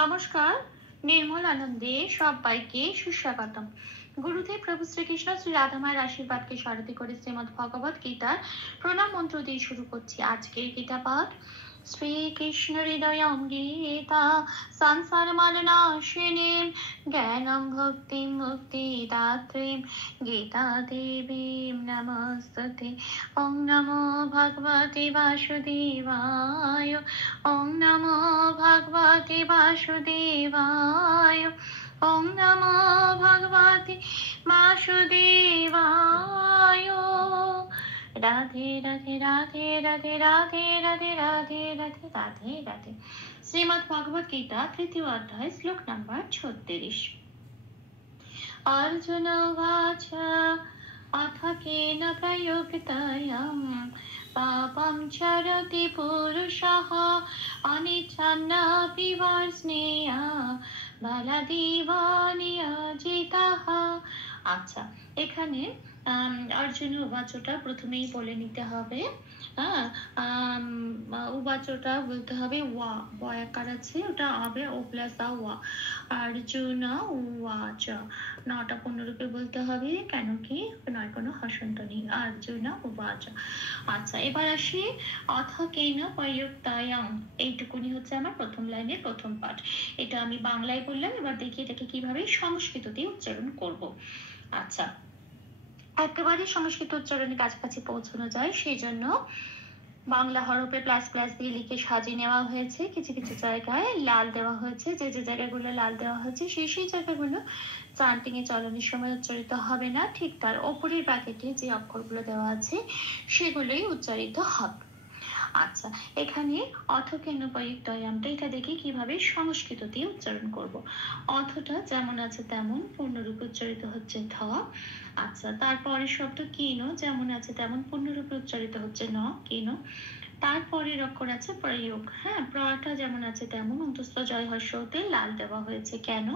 নমস্কার, নির্মল আনন্দে সবাইকে সুস্বাগতম। গুরুদেব প্রভু শ্রীকৃষ্ণ শ্রী রাধামায়ের আশীর্বাদকে সারথি করে শ্রীমদ্ ভগবত গীতার প্রণাম মন্ত্র দিয়ে শুরু করছি আজকের গীতা পাঠ। শ্রীকৃষ্ণ হৃদয়ং গীতা সংসার মালনাশিনীম জ্ঞানং ভক্তিম মুক্তিদাত্রীম গীতা দেবীম নমস্তুতে। ওং নমো ভগবতে বাসুদেবায়। ওং নমো ভগবতে বাসুদেবায়। ওং নমো ভগবতে বাসুদেবায়। রাধে রাধে রাধে রাধে রাধে রাধে রাধে রাধে রাধে রাধে। শ্রীমদ্ ভগবত গীতা তৃতীয় অধ্যায় শ্লোক নম্বর 36। অর্জুন উবাচ অথ কেন প্রযুক্তয়ং পাপং চরতি পুরুষঃ অনিচ্ছন্নপি বর্ষ্ণেয় বলদেব নিয়োজিতঃ। আচ্ছা, এখানে অর্জুন উবাচটা প্রথমেই বলে নিতে হবে। উবাচটা বলতে হবে ওয়া, বয়াকার আছে ওটা হবে ও প্লাস আ ওয়া। অর্জুন উবাচ, নটা পূর্ণরূপে বলতে হবে, কেন কি নয় কোনো হসন্ত নেই। অর্জুন উবাচ। আচ্ছা, এবার আসি অথ কেন প্রযুক্তায়াং। এইটুকুনি হচ্ছে আমার প্রথম লাইনের প্রথম পাঠ। এটা আমি বাংলায় বললাম, এবার দেখি এটাকে কিভাবে সংস্কৃততে উচ্চারণ করব। আচ্ছা, একেবারে সংস্কৃত উচ্চারণের কাছাকাছি পৌঁছানো যায়, সেই জন্য বাংলা হরফে প্লাস প্লাস দিয়ে লিখে সাজিয়ে নেওয়া হয়েছে। কিছু কিছু জায়গায় লাল দেওয়া হয়েছে, যে যে জায়গাগুলো লাল দেওয়া হয়েছে সেই জায়গাগুলো চান্টিং এ চলনের সময় উচ্চারিত হবে না, ঠিক তার ওপরের ব্র্যাকেটে যে অক্ষরগুলো দেওয়া আছে সেগুলোই উচ্চারিত হবে। আচ্ছা, এখানে অথ কেন প্রযুক্তয়ামটা এটা দেখি কিভাবে সংস্কৃততে উচ্চারণ করব। অথটা যেমন আছে তেমন পূর্ণরূপে উচ্চারিত হচ্ছে ধ। আচ্ছা, তারপরের শব্দ কেন যেমন আছে তেমন পূর্ণরূপে উচ্চারিত হচ্ছে ন, কেন। তারপরের অক্ষর আছে প্রয়োগ। হ্যাঁ, প্রটা যেমন আছে তেমন অন্তস্থ জয় হর্ষতে লাল দেওয়া হয়েছে। কেন?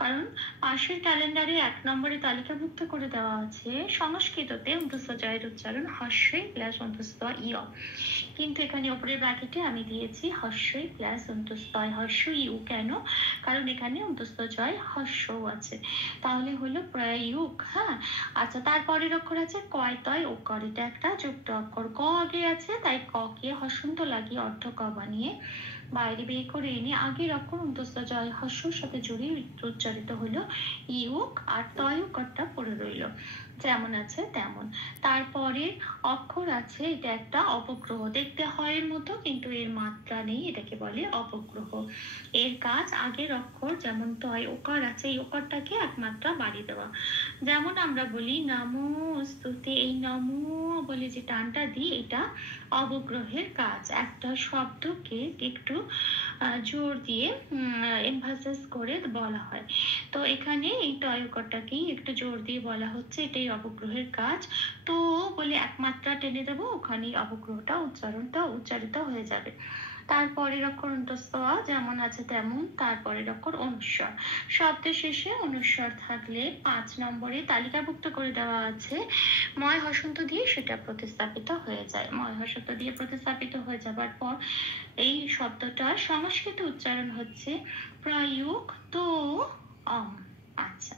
কারণ পাশের ক্যালেন্ডারে 1 নম্বরে তালিকাভুক্ত করে দেওয়া আছে সংস্কৃততে অন্তস্থ জয়ের উচ্চারণ হর্ষই প্লাস অন্তস্থ ইয়, কিন্তু এখানে উপরের ব্র্যাকেটে আমি দিয়েছি হর্ষই প্লাস অন্তস্থ হর্ষ ইউ। কেন? কারণ এখানে অন্তস্থ জয় হর্ষও আছে, তাহলে হলো প্রয়োগ। হ্যাঁ, আচ্ছা, তারপরের অক্ষর আছে কয় তয় ওকর, এটা একটা যুক্ত অক্ষর। ক আগে আছে তাই ক কে হসন্ত লাগিয়ে অর্থ ক বানিয়ে বাইরে বের করে এনে আগের অক্ষর অন্তস্থ জয় হর্ষর সাথে জড়িয়ে উচ্চারিত হলো ইউক, আর তয় ওকরটা পড়ে রইল যেমন আছে তেমন। তারপরে অক্ষর আছে, এটা একটা অপগ্রহ, দেখতে হয়ের মতো কিন্তু এর মাত্রা নেই, এটাকে বলে অপগ্রহ। এর কাজ আগের অক্ষর যেমন তয় ওকার আছে, এই ওকারটাকে এক মাত্রা বাড়িয়ে দেওয়া। যেমন আমরা বলি নমো স্তুতে, এই নমো বলে যে টানটা দিই এটা অবগ্রহের কাজ। একটা শব্দকে একটু জোর দিয়ে এমফাসিস করে বলা হয়, তো এখানে এই তয়করটাকেই একটু জোর দিয়ে বলা হচ্ছে, এটাই অবগ্রহের কাজ। তো বলে একমাত্রা টেনে দেবো, ওখানেই অবগ্রহটা উচ্চারিত হয়ে যাবে। তারপরের অক্ষর অন্তস্থ আ যেমন আছে তেমন, তারপরের অক্ষর অনুস্বর। শব্দের শেষে অনুস্বর থাকলে 5 নম্বরে তালিকাভুক্ত করে দেওয়া আছে ময় হসন্ত দিয়ে সেটা প্রতিস্থাপিত হয়ে যায়। ময় হসন্ত দিয়ে প্রতিস্থাপিত হয়ে যাবার পর এই শব্দটা সংস্কৃত উচ্চারণ হচ্ছে প্রয়োগ তো অম। আচ্ছা,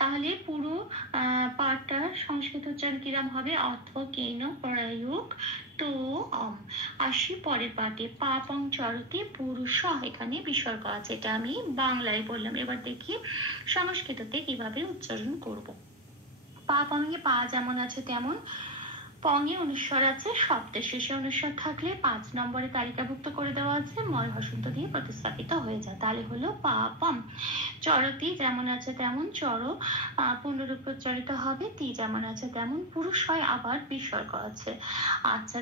তাহলে পুরো পাঠটা সংস্কৃত উচ্চারণ কিরম হবে? অর্থ কেন প্রয়োগ তো অম। আসি পরের পাঠে। পাপং চরতি পুরুষ, এখানে বিসর্গ আছে, এটা আমি বাংলায় বললাম। এবার দেখি সংস্কৃততে কিভাবে উচ্চারণ করব। পাপংয়ে পা যেমন আছে তেমন, পঙে অনুস্বর আছে, শব্দের শেষে অনুস্বর থাকলে 5 নম্বরে তালিকাভুক্ত করে দেওয়া আছে ময় হসন্ত দিয়ে প্রতিস্থাপিত হয়ে যায়, তাহলে হলো পাপম। চরতি যেমন আছে তেমন, চর পূর্ণরূপে উচ্চারিত হবে, তি যেমন আছে তেমন, পুরুষ হয় আবার বিসর্গ আছে। আচ্ছা,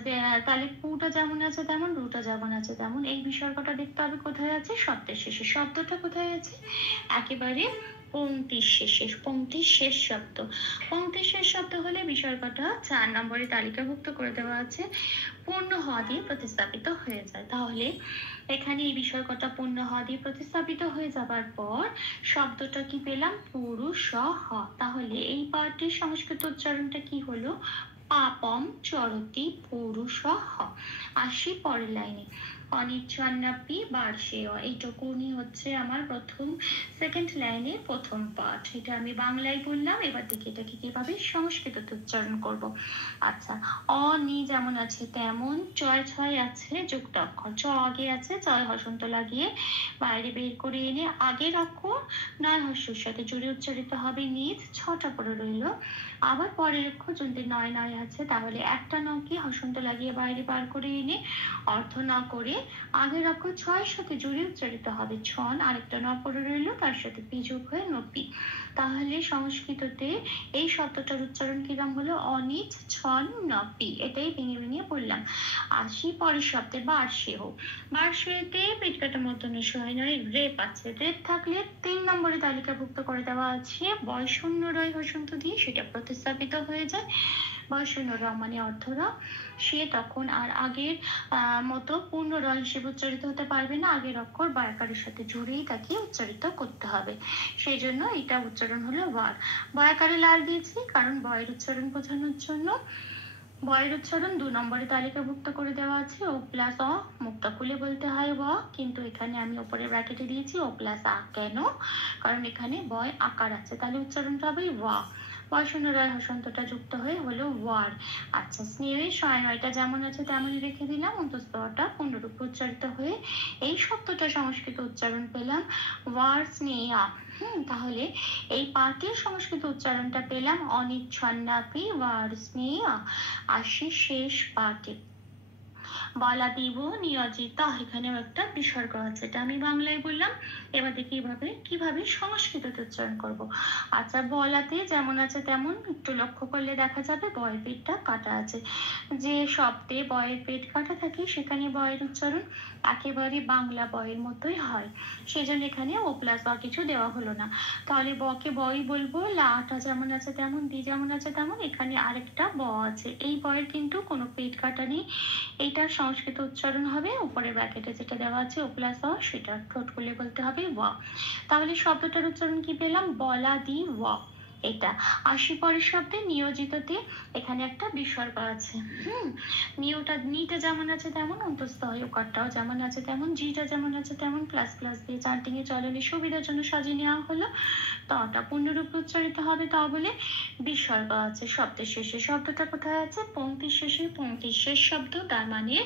তাহলে পুটা যেমন আছে তেমন, রুটা যেমন আছে তেমন, এই বিসর্গটা দেখতে হবে কোথায় আছে? শব্দের শেষে। শব্দটা কোথায় আছে? একেবারে পংক্তির শেষে, পংক্তির শেষ শব্দ। পংক্তির শেষ শব্দ হলে বিসর্গটা 4 নম্বরে তালিকাভুক্ত করে দেওয়া আছে পূর্ণ হ দিয়ে প্রতিস্থাপিত হয়ে যায়। তাহলে এখানে এই বিসর্গটা পূর্ণ হ দিয়ে প্রতিস্থাপিত হয়ে যাবার পর শব্দটা কি পেলাম? পুরুষ হ। তাহলে এই পাঠের সংস্কৃত উচ্চারণটা কি হলো? পাপম চরতি পুরুষ হ। আসি পরের লাইনে। অনিচ্ছন্নাপি বার্ষেয়। এইটুকুনি হচ্ছে আমার প্রথম সেকেন্ড লাইনের প্রথম পাঠ। এটা আমি বাংলায় বললাম, এবার দেখি এটাকে কিভাবে সংস্কৃততে উচ্চারণ করব। আচ্ছা, অনি যেমন আছে তেমন, চয় ছয় আছে যুক্ত অক্ষর, চ আগে আছে, চয় হসন্ত লাগিয়ে বাইরে বের করে এনে আগের অক্ষর নয় হস্যের সাথে জুড়ে উচ্চারিত হবে নিজ, ছটা পরে রইল। আবার পরের অক্ষর যদি নয় নয় আছে তাহলে একটা নকে হসন্ত লাগিয়ে বাইরে বার করে এনে অর্থ না করে আগের অক্ষর ছয়ের সাথে জুড়ে উচ্চারিত হবে ছন, আরেকটা ন পরে রইল, তার সাথে পি যোগ হয়ে নপি। তাহলে সংস্কৃততে এই শব্দটার উচ্চারণ কিরম হলো? অনিচ ছন নপি। এটাই ভেঙে ভেঙে বললাম। আসি পরের শব্দে বার্ষেয়। বার্ষেয়তে পেট কাটা মতন সহায় নয় রেপ আছে। রেপ থাকলে 3 নম্বরে তালিকাভুক্ত করে দেওয়া আছে বয় শূন্য রয় হসন্ত দিয়ে, সেটা প্রতিস্থাপিত হয়ে যায় বয় শূন্য র মানে অর্ধরা। সে তখন আর আগের মতো পূর্ণ র হিসেবে উচ্চারিত হতে পারবে না, আগের অক্ষর বয়াকারের সাথে জুড়েই তাকে উচ্চারিত করতে হবে। সেই জন্য এটা উচ্চারণ হলো ওয়ার। বয়াকারে লাল দিয়েছি কারণ বয়ের উচ্চারণ বোঝানোর জন্য। বয়ের উচ্চারণ 2 নম্বরে তালিকাভুক্ত করে দেওয়া আছে ও প্লাস অ, মুক্তা খুলে বলতে হয় ও, কিন্তু এখানে আমি উপরে ব্র্যাকেটে দিয়েছি ও প্লাস আ। কেন? কারণ এখানে বয় আকার আছে, তাহলে উচ্চারণটা হবে ওয়া। বয় শূন্য রয় হসন্তটা যুক্ত হয়ে হলো ওয়ার। আচ্ছা, স্নেহের সহায়টা যেমন আছে তেমনই রেখে দিলাম, অন্তঃস্থটা পূর্ণরূপে উচ্চারিত হয়ে এই শব্দটা সংস্কৃত উচ্চারণ পেলাম ওয়ার স্নেহা। তাহলে এই পাঠের সংস্কৃত উচ্চারণটা পেলাম অনিচ্ছন্নাপি ওয়ার স্নেহা। আসি শেষ পাঠে। বলা দিব নিয়োজিত, এখানেও একটা বিসর্গ আছে, এটা আমি বাংলায় বললাম। এবার দেখি কিভাবে সংস্কৃততে উচ্চারণ করব। আচ্ছা, বলাতে যেমন আছে তেমন, একটু লক্ষ্য করলে দেখা যাবে বয়ের পেটটা কাটা আছে। যে শব্দে বয়ের পেট কাটা থাকে সেখানে বয়ের উচ্চারণ একেবারে বাংলা বয়ের মতোই হয়, সেজন্য এখানে ও প্লাস বা কিছু দেওয়া হলো না। তাহলে বকে বই বলবো, লাটা যেমন আছে তেমন, দি যেমন আছে তেমন, এখানে আরেকটা ব আছে, এই বয়ের কিন্তু কোনো পেট কাটা নেই। এইটার সংস্কৃত উচ্চারণ হবে উপরে ব্র্যাকেটে যেটা দেওয়া আছে ও প্লাস অ, সেটা ঠোঁট খুলে বলতে হবে ওয়া। তাহলে শব্দটার উচ্চারণ কি পেলাম? বলা দি ওয়া। এটা আসি পরের শব্দে নিয়োজিততে এখানে একটা বিসর্গ আছে। নিটা যেমন আছে তেমন, অন্তঃস্থ ওকারটাও যেমন আছে তেমন, জিটা যেমন আছে তেমন, প্লাস প্লাস দিয়ে চান্টিং এ চলনে সুবিধার জন্য সাজিয়ে নেওয়া হলো। তটা পূর্ণরূপে উচ্চারিত হবে তা বলে বিসর্গ আছে শব্দের শেষে। শব্দটা কোথায় আছে? পংক্তির শেষে। পংক্তির শেষ শব্দ, তার মানে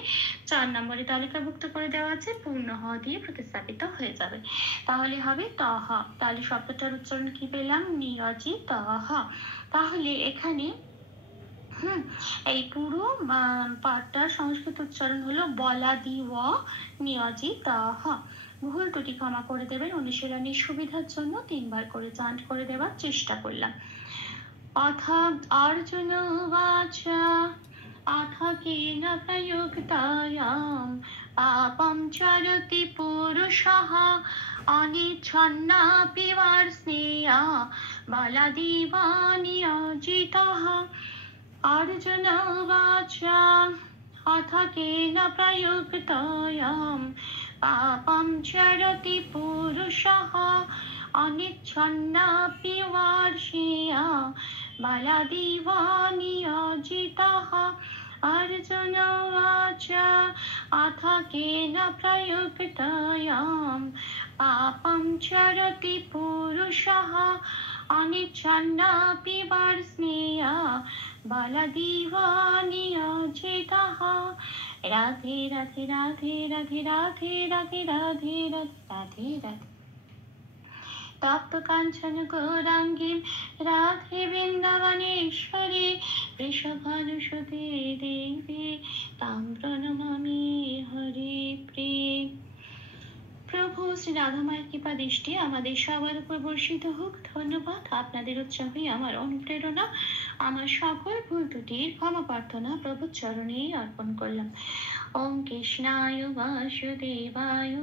4 নম্বরে তালিকাভুক্ত করে দেওয়া আছে, পূর্ণ হ দিয়ে প্রতিস্থাপিত হয়ে যাবে, তাহলে হবে তহ। তাহলে শব্দটার উচ্চারণ কি পেলাম? নিয়োজিত। তাহলে এখানে এই পুরো পাঠটার সংস্কৃত উচ্চারণ হলো বলা দি ওয়া নিয়োজিত। ভুল ত্রুটি ক্ষমা করে দেবেন, অনুশীলনের সুবিধার জন্য 3 বার করে চান্ট করে দেওয়ার চেষ্টা করলাম। অর্থাৎ অর্জুন উবাচ अथ केन प्रयुक्तायां पापं चरति पुरुषः अनिच्छन्नापि वार्ष्णेया बलादेव नियोजितः। अर्जुन उवाच अथ केन प्रयुक्तायां पापं चरति पुरुषः अनिच्छन्नापि वार्ष्णेया बलादेव नियोजितः। अर्जुन उवाच अथ केन प्रयुक्तायां पापं चरति पुरुषः अनिच्छन्नापि वार्ष्णेया बलादेव नियोजितः। राधे राधे राधे राधे राधे राधे राधे राधे राधे। तप्त कांचन गौरांगी राधे वृंदावनेश्वरी वृषभानुसुते देवी तां प्रणमामि हरि प्रिय। প্রভু শ্রী রাধা মায়ের কৃপা দৃষ্টি আমাদের সবার উপর বর্ষিত হোক। ধন্যবাদ। আপনাদের উৎসাহই আমার অনুপ্রেরণা। আমার সকল ভুল ত্রুটির ক্ষমা প্রার্থনা প্রভুর চরণেই অর্পণ করলাম। ওম কৃষ্ণায় বাসুদেবায়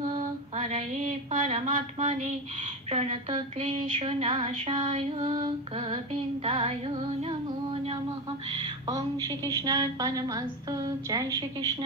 হরয়ে পরমাত্মনে প্রণত ক্লেশনাশায় গোবিন্দায় নমো নমঃ। ওম শ্রীকৃষ্ণার্পণমস্তু। জয় শ্রীকৃষ্ণ।